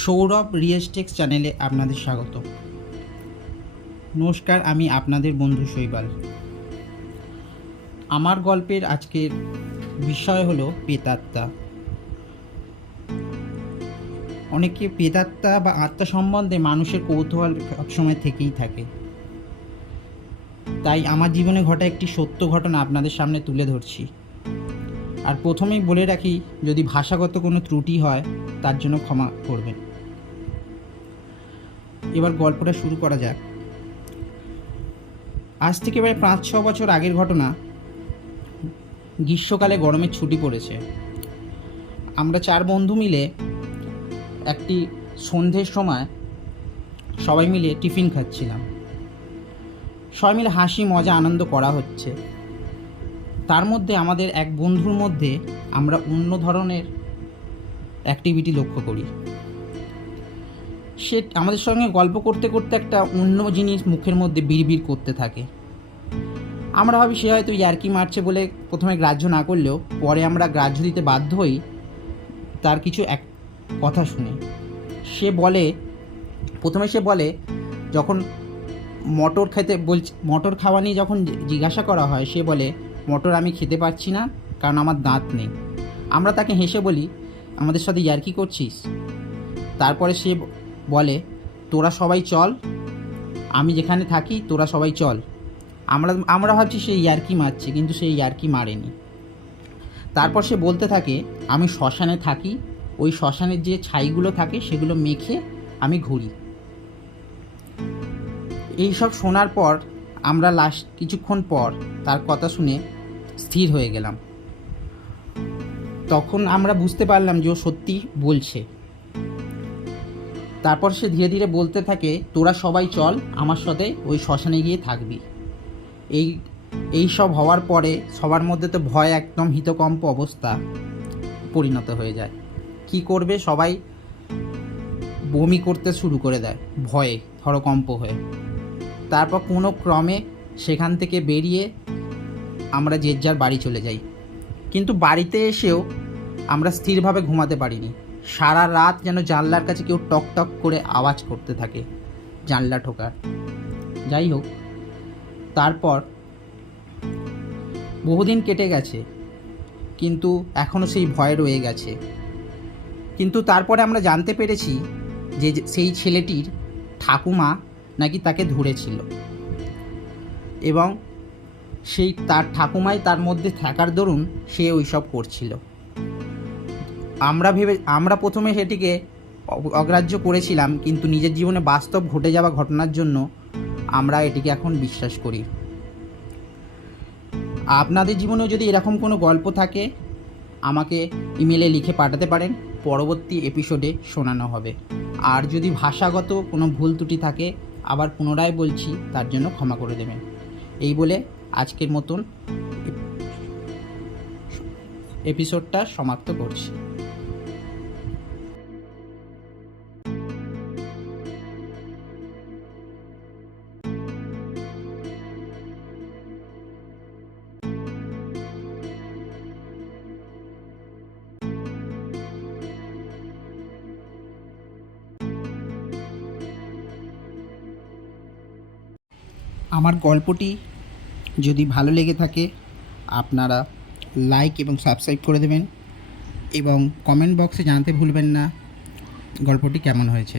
সৌরভ রিয়েস্টেক্স চ্যানেলে আপনাদের স্বাগত। নমস্কার, আমি আপনাদের বন্ধু শৈবাল। আমার গল্পের আজকের বিষয় হলো প্রেতাত্মা। অনেকে প্রেতাত্মা বা আত্মা সম্বন্ধে মানুষের কৌতূহল সবসময় থেকেই থাকে, তাই আমার জীবনে ঘটা একটি সত্য ঘটনা আপনাদের সামনে তুলে ধরছি। আর প্রথমেই বলে রাখি, যদি ভাষাগত কোনো ত্রুটি হয় তার জন্য ক্ষমা করবেন। এবার গল্পটা শুরু করা যাক। আজ থেকে প্রায় 5-6 বছর আগের ঘটনা। গ্রীষ্মকালে গরমের ছুটি পড়েছে। আমরা 4 বন্ধু মিলে একটি সন্ধ্যের সময় সবাই মিলে টিফিন খাচ্ছিলাম। সবাই মিলে হাসি মজা আনন্দ করা হচ্ছে। তার মধ্যে আমাদের এক বন্ধুর মধ্যে আমরা অন্য ধরনের অ্যাক্টিভিটি লক্ষ্য করি। সে আমাদের সঙ্গে গল্প করতে করতে একটা অন্য জিনিস মুখের মধ্যে বিড়বিড় করতে থাকে। আমরা ভাবি সে হয়তো ইয়ার্কি মারছে বলে প্রথমে গ্রাহ্য না করলেও পরে আমরা গ্রাহ্য দিতে বাধ্য হই তার কিছু এক কথা শুনে। প্রথমে সে বলে, যখন মটর খাওয়া নিয়ে যখন জিজ্ঞাসা করা হয়, সে বলে, মটর আমি খেতে পারছি না, কারণ আমার দাঁত নেই। আমরা তাকে হেসে বলি, আমাদের সাথে ইয়ার্কি করছিস? তারপরে সে বলে, তোরা সবাই চল, আমি যেখানে থাকি তোরা সবাই চল। আমরা ভাবছি সে ইয়ার্কি মারছে, কিন্তু সে ইয়ার্কি মারেনি। তারপর সে বলতে থাকে, আমি শ্মশানে থাকি, ওই শ্মশানের যে ছাইগুলো থাকে সেগুলো মেখে আমি ঘুরি। এইসব শোনার পর আমরা কিছুক্ষণ পর তার কথা শুনে স্থির হয়ে গেলাম। তখন আমরা বুঝতে পারলাম যে ও সত্যি বলছে। তারপর সে ধীরে ধীরে বলতে থাকে, তোরা সবাই চল, আমার সাথে ওই শ্মশানে গিয়ে থাকবি। এই সব হওয়ার পরে সবার মধ্যে তো ভয় একদম হিতকম্প অবস্থা পরিণত হয়ে যায়। কি করবে, সবাই বমি করতে শুরু করে দেয় ভয়ে, হরকম্প হয়ে। তারপর কোনো ক্রমে সেখান থেকে বেরিয়ে আমরা যে যার বাড়ি চলে যাই। কিন্তু বাড়িতে এসেও আমরা স্থিরভাবে ঘুমাতে পারিনি। সারা রাত যেন জানলার কাছে কেউ টক টক করে আওয়াজ করতে থাকে, জানলা ঠোকার। যাই হোক, তারপর বহুদিন কেটে গেছে, কিন্তু এখনও সেই ভয় রয়ে গেছে। কিন্তু তারপরে আমরা জানতে পেরেছি যে সেই ছেলেটির ঠাকুমা নাকি তাকে ধরেছিল, এবং তার ঠাকুমাই তার মধ্যে থাকার দরুন সে ওইসব করছিল। আমরা প্রথমে সেটিকে অগ্রাহ্য করেছিলাম, কিন্তু নিজের জীবনে বাস্তব ঘটে যাওয়া ঘটনার জন্য আমরা এটিকে এখন বিশ্বাস করি। আপনাদের জীবনেও যদি এরকম কোনো গল্প থাকে, আমাকে ইমেলে লিখে পাঠাতে পারেন, পরবর্তী এপিসোডে শোনানো হবে। আর যদি ভাষাগত কোনো ভুল ত্রুটি থাকে, আবার পুনরায় বলছি, তার জন্য ক্ষমা করে দেবেন। এই বলে আজকের মতন এপিসোডটা সমাপ্ত করছি। আমার গল্পটি যদি ভালো লেগে থাকে, আপনারা লাইক এবং সাবস্ক্রাইব করে দেবেন, এবং কমেন্ট বক্সে জানাতে ভুলবেন না গল্পটি কেমন হয়েছে।